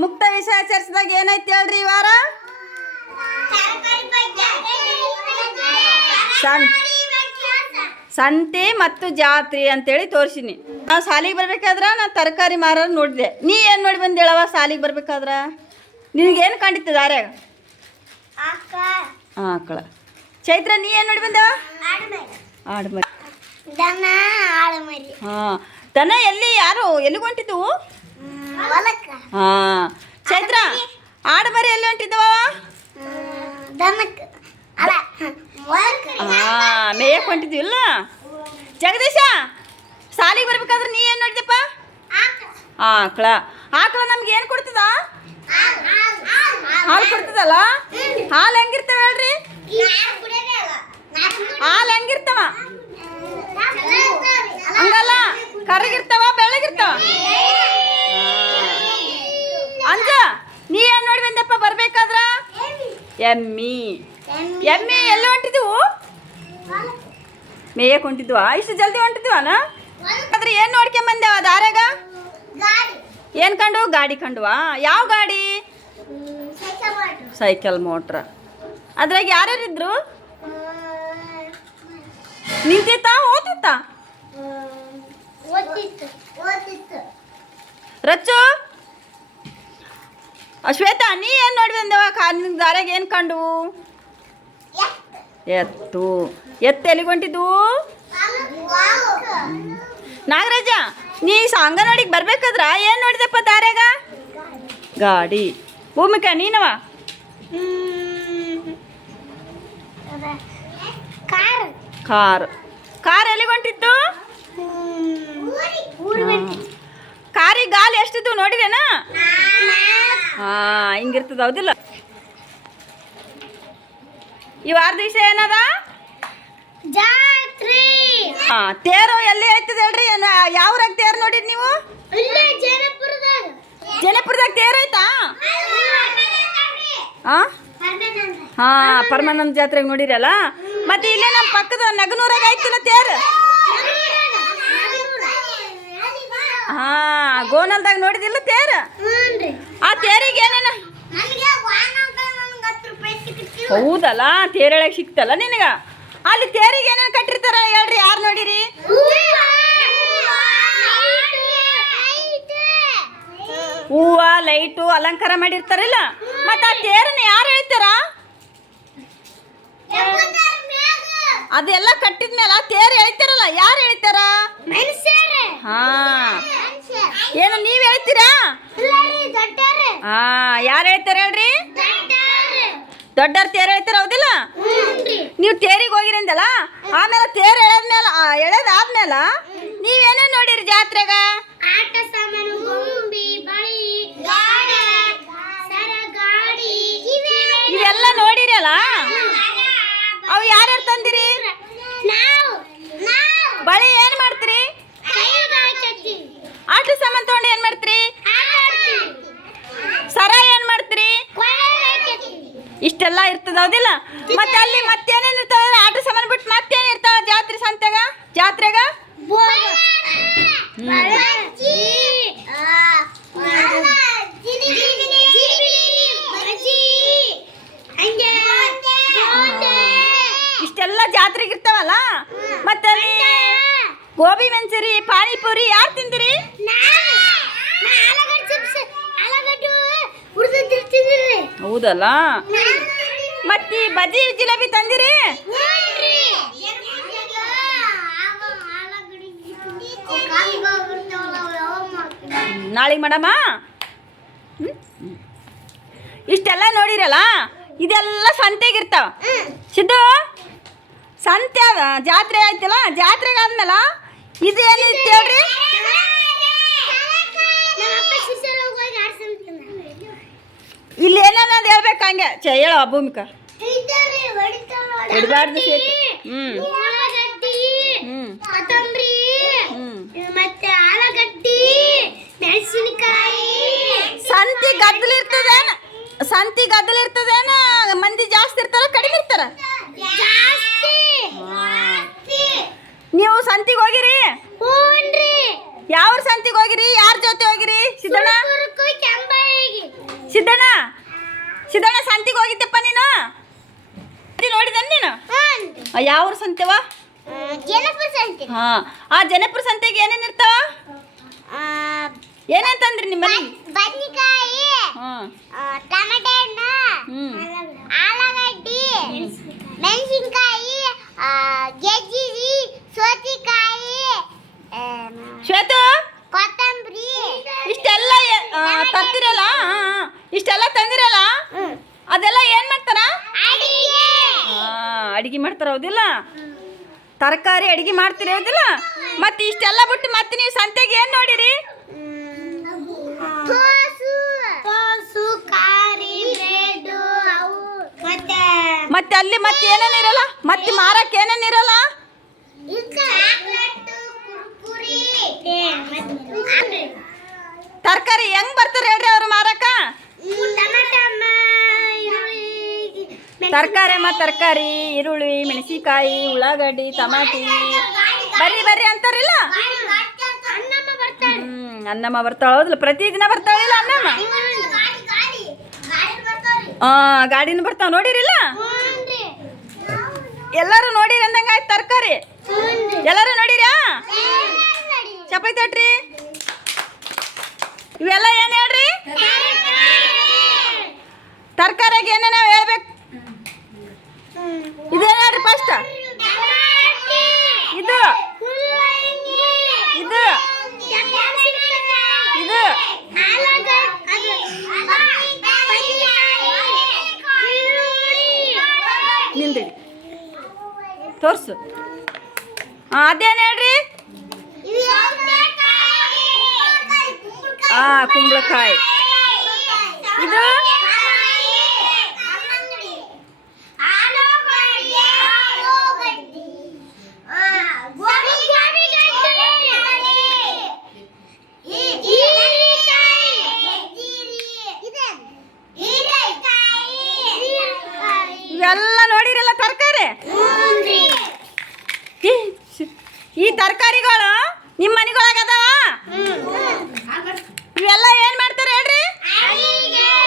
ಮುಕ್ತ ವಿಷಯ ಚರ್ಚಿಸಿದಾಗ ಏನೈತಿ ಹೇಳ್ರಿ ಈ ವಾರ? ಸಂತೆ ಮತ್ತು ಜಾತ್ರೆ ಅಂತೇಳಿ ತೋರಿಸಿನಿ. ನಾವು ಸಾಲಿಗೆ ಬರ್ಬೇಕಾದ್ರೆ ನಾನು ತರಕಾರಿ ಮಾರೋರು ನೋಡಿದೆ. ನೀ ಏನು ನೋಡಿ ಬಂದು ಹೇಳವ ಸಾಲಿಗೆ ಬರ್ಬೇಕಾದ್ರೆ? ನಿನಗೇನು ಕಂಡಿತ್ತು ದಾರ್ಯಾಗ? ಆಕಳ. ಚೈತ್ರ ನೀ ಏನು ನೋಡಿ ಬಂದವ? ಆಡುಮರಿ. ಹಾಂ, ದನ ಎಲ್ಲಿ ಯಾರು ಎಲ್ಲಿಗೆ ಹೊಂಟಿದ್ವು? ಹಾಂ. ಚೈತ್ರ ಆಡುಮರಿ ಎಲ್ಲಿ ಹೊಂಟಿದ್ದವ? ಹಾಂ, ಮೇಯಕ್ಕೆ ಹೊಂಟಿದ್ವಿ ಇಲ್ಲ? ಜಗದೀಶ ಸಾಲಿಗೆ ಬರ್ಬೇಕಾದ್ರೆ ನೀ ಏನು ನೋಡಿದಪ್ಪ? ಆಕಳ. ಆಕಳ ನಮ್ಗೆ ಏನು ಕೊಡ್ತದ? ಹಾಲು ಕೊಡ್ತದಲ್ಲ? ಹಾಲು ಹೆಂಗಿರ್ತವೆ ಹೇಳ್ರಿ? ಹಾಲು ಹೆಂಗಿರ್ತವ? ಹಂಗಲ್ಲ, ಕರ್ರಗಿರ್ತಾವ ಬೆಳ್ಳಗಿರ್ತಾವ? ಅಂಜ ನೀ ಏನು ನೋಡಿ ಬಂದಪ್ಪ ಬರ್ಬೇಕಾದ್ರ? ಎಮ್ಮಿ. ಎಮ್ಮಿ ಎಲ್ಲಿ ಹೊಂಟಿದ್ವು? ಮೇಯಕ್ಕೆ ಹೊಂಟಿದ್ವಾ? ಇಷ್ಟು ಜಲ್ದಿ ಹೊಂಟಿದ್ವಾನ? ಆದ್ರೆ ಏನು ನೋಡ್ಕೊಂಬಂದೇವ ದಾರ್ಯಾಗ? ಏನು ಕಂಡು? ಗಾಡಿ ಕಂಡುವಾ? ಯಾವ ಗಾಡಿ? ಸೈಕಲ್ ಮೋಟ್ರ. ಅದ್ರಾಗ ಯಾರ್ಯಾರಿದ್ರು? ನಿಂತಿತ್ತ ಓದಿತ್ತ? ರಚ್ಚು ಶ್ವೇತಾ ನೀ ಏನು ನೋಡಿ ಬಂದವ? ನಿಮ್ಗೆ ದಾರ್ಯಾಗ ಏನು ಕಂಡು? ಎತ್ತು. ಎತ್ತು ಎಲ್ಲಿಗೆ ಹೊಂಟಿದ್ವು? ನಾಗರಾಜ ನೀ ಅಂಗನವಾಡಿಗೆ ಬರ್ಬೇಕಾದ್ರ ಏನು ನೋಡಿದಪ್ಪ ದಾರ್ಯಾಗ? ಗಾಡಿ. ಭೂಮಿಕಾ ನೀನವ? ಕಾರ್. ಕಾರ್ ಎಲ್ಲಿಗೆ ಹೊಂಟಿತ್ತು? ಕಾರಿಗೆ ಗಾಲಿ ಎಷ್ಟಿತ್ತು ನೋಡಿದೇನಾ? ಹಾಂ, ಹಿಂಗಿರ್ತದ ಹೌದಿಲ್ಲ? ಈ ವಾರದ ವಿಷಯ ಏನದ? ಜಾತ್ರೆ. ಹಾಂ, ತೇರು ಎಲ್ಲಿ ಐತದ ಹೇಳ್ರಿ? ಯಾವ್ರಾಗ ತೇರು ನೋಡಿರಿ ನೀವು? ಜನಪುರದಾಗ ತೇರು ಐತಾ? ಹಾಂ ಹಾಂ, ಪರಮಾನಂದ ಜಾತ್ರೆಗೆ ನೋಡಿರಲ್ಲ. ಮತ್ತೆ ಇಲ್ಲೇ ನಮ್ಮ ಪಕ್ಕದ ನಗನೂರಾಗ ಐತಿಲ್ಲ ತೇರು? ಹಾಂ, ಗೋನಲ್ದಾಗ ನೋಡಿದಿಲ್ಲ ತೇರು? ಆ ತೇರಿಗೆ ಏನೇನ? ಹೌದಲ್ಲ, ತೇರೊಳಗೆ ಸಿಕ್ತಲ್ಲ ನಿನಗ? ಅಲ್ಲಿ ತೇರಿಗೆ ಏನೇನು ಕಟ್ಟಿರ್ತಾರ ಹೇಳ್ರಿ? ಯಾರು ನೋಡಿರಿ? ಹೂವ ಲೈಟು ಅಲಂಕಾರ ಮಾಡಿರ್ತಾರಲ್ಲ. ಮತ್ತೆ ಆ ತೇರನ್ನ ಯಾರು ಹೇಳ್ತಾರ? ಅದೆಲ್ಲ ಕಟ್ಟಿದ್ಮೇಲೆ ತೇರು ಹೇಳ್ತಾರಲ್ಲ, ಯಾರು ಹೇಳ್ತಾರ? ಹಾಂ, ಏನು ನೀವು ಹೇಳ್ತೀರಾ? ಹಾಂ, ಯಾರು ಹೇಳ್ತಾರ ಹೇಳ್ರಿ? ದೊಡ್ಡವ್ರ ತೇರು ಹೇಳ್ತಾರ ಹೌದಿಲ್ಲ? ನೀವು ತೇರಿಗೆ ಹೋಗಿರಿ ಅಂದಲ್ಲ, ಆಮೇಲೆ ತೇರು ಎಳೆದಾದ್ಮೇಲೆ ನೀವೇನೇನು ನೋಡಿರಿ ಜಾತ್ರೆಗ? ಆಟ ಸಾಮಾನು, ಗೊಂಬಿ, ಬಳಿ, ಸರಗಾಡಿ ಇವೆಲ್ಲ ನೋಡಿರಲ್ಲ. ಅವು ಯಾರ್ಯಾರು ತಂದಿರಿ? ಬಳಿ ಏನು ಮಾಡ್ತೀರಿ? ಆಟ ಸಾಮಾನು ತಗೊಂಡು ಏನು ಮಾಡ್ತೀರಿ? ಸರ ಏನು ಮಾಡ್ತೀರಿ? ಇಷ್ಟೆಲ್ಲ ಇರ್ತದ ಹೌದಿಲ್ಲ? ಮತ್ತೆ ಅಲ್ಲಿ ಮತ್ತೇನೇನು ಇರ್ತಾವ? ಆಟ ಸಾಮಾನು ಬಿಟ್ಟು ಮತ್ತೇನು ಇರ್ತಾವ ಜಾತ್ರೆ ಸಂತೆಗ ಜಾತ್ರೆಗ? ಇಷ್ಟೆಲ್ಲ ಜಾತ್ರೆಗೆ ಇರ್ತಾವಲ್ಲ. ಮತ್ತೆ ಅಲ್ಲಿ ಗೋಬಿ ಮಂಚೂರಿ ಪಾನಿಪುರಿ ಯಾರು ತಿಂದಿರಿ? ಹೌದಲ್ಲ? ಮತ್ತೆ ಬಜ್ಜಿ ಜಿಲೇಬಿ ತಂದಿರಿ? ನಾಳೆಗೆ ಮಾಡಮ್ಮ. ಇಷ್ಟೆಲ್ಲ ನೋಡಿರಲ್ಲ, ಇದೆಲ್ಲ ಸಂತೆಗಿರ್ತಾವ. ಸಿದ್ದು ಸಂತೆ ಅದ, ಜಾತ್ರೆ ಆಯ್ತಲ್ಲ, ಜಾತ್ರೆಗೆ ಆದ್ಮೇಲೆ ಇದು ಏನಿತ್ತು ಹೇಳ್ರಿ? ಇಲ್ಲಿ ಏನೇನದು ಹೇಳ್ಬೇಕು ಹಂಗೆ ಹೇಳ ಭೂಮಿಕಾ. ಹೊಡಿಬಾರ್ದು ಸೇತು. ಸಂತಿ ಗದ್ದಲಿರ್ತದೇನ? ಸಂತಿ ಗದ್ದಲಿರ್ತದೇನ? ಮಂದಿ ಜಾಸ್ತಿ ಇರ್ತಾರ ಕಡಿಮೆ ಇರ್ತಾರ? ನೀವು ಸಂತಿಗೆ ಹೋಗಿರಿ? ಯಾವ ಸಂತಿಗೆ ಹೋಗಿರಿ? ಯಾರ ಜೊತೆ ಹೋಗಿರಿ? ಸಿದ್ದಣ್ಣ ಸಿದ್ದಣ್ಣ ಸಿದ್ದಣ್ಣ ಸಂತಿಗೆ ಹೋಗಿದ್ದೆಪ್ಪ ನೀನು ನೋಡಿದ ನೀನು ಯಾವ ಊರು ಸಂತೆವ ಜನಪದ ಸಂತೆ ಹಾಂ ಆ ಜನಪುರ ಸಂತೆಗೆ ಏನೇನು ಇರ್ತಾವ ಏನಂತಂದ್ರಿ ನಿಮ್ಮಲ್ಲಿ ಬದ್ನಿಕಾಯಿ ಹಾಂ ಟಮಾಟೆ ಹಣ್ಣು ಹ್ಞೂ ಆಲೂಗಡ್ಡಿ ಮೆಣಸಿನ್ಕಾಯಿ ಗೆಜ್ಜಿರಿ ಸೋತಿಕಾಯಿ ಶ್ವೇತು ಕೊತ್ತಂಬರಿ ಇಷ್ಟೆಲ್ಲ ತರ್ತಿರಲ್ಲ ಇಷ್ಟೆಲ್ಲ ತಂದಿರಲ್ಲ ಅದೆಲ್ಲ ಏನು ಮಾಡ್ತಾರ ಅಡಿಗೆ ಅಡಿಗೆ ಮಾಡ್ತಾರ ಹೌದಿಲ್ಲ ತರಕಾರಿ ಅಡಿಗೆ ಮಾಡ್ತೀರಿ ಹೌದಿಲ್ಲ ಮತ್ತೆ ಇಷ್ಟೆಲ್ಲ ಬಿಟ್ಟು ಮತ್ತೆ ನೀವು ಸಂತೆಗೆ ಏನು ನೋಡಿರಿ ತೋಸು ಕಾರಿ ಬ್ರೆಡ್ ಅವು ಮತ್ತೆ ಅಲ್ಲಿ ಮತ್ತೆ ಏನೇನು ಇರಲ್ಲ ಮತ್ತೆ ಮಾರಕ್ಕೆ ಏನೇನು ಇರಲ್ಲ ಚಾಕ್ಲೇಟ್ ಕುರ್ಕುರಿ ತರಕಾರಿ ಹೆಂಗ್ ಬರ್ತಾರೆ ಹೇಳ್ರಿ ಅವ್ರು ಮಾರಕ್ಕ ತರಕಾರಿ ಈರುಳ್ಳಿ ಮೆಣಸಿಕಾಯಿ ಉಳ್ಳಾಗಡ್ಡಿ ಟಮಾಟಿ ಬರ್ರಿ ಬರ್ರಿ ಅಂತಾರಿಲ್ಲ ಅನ್ನಮ್ಮ ಬರ್ತಾಳ ಹೌದಿಲ್ಲ ಪ್ರತಿದಿನ ಬರ್ತಾಳಿಲ್ಲ ಅನ್ನಮ್ಮ ಗಾಡಿನ ಬರ್ತಾವ ನೋಡಿರಿಲ್ಲ ಎಲ್ಲರೂ ನೋಡಿರಿ ಅಂದಂಗೆ ಆಯ್ತು ತರಕಾರಿ ಎಲ್ಲರೂ ನೋಡಿರಾ ಚಪಾತಿ ತಟ್ರಿ ಇವೆಲ್ಲ ಏನು ಹೇಳ್ರಿ ತರಕಾರಿಯಾಗ ಏನೇನೋ ಹೇಳ್ಬೇಕು ಇದೇನು ಹೇಳ್ರಿ ಫಸ್ಟ್ ಇದು ಇದು ಇದು ನಿಂದಿಡಿ ತೋರ್ಸು ಅದೇನು ಹೇಳ್ರಿ ಕುಂಬಳಕಾಯಿ ಇದು ಇವೆಲ್ಲ ನೋಡಿರಲ್ಲ ತರಕಾರಿ ಈ ತರಕಾರಿಗಳು ನಿಮ್ಮ ಮನೆಗೊಳಗೆ ಅದಾವ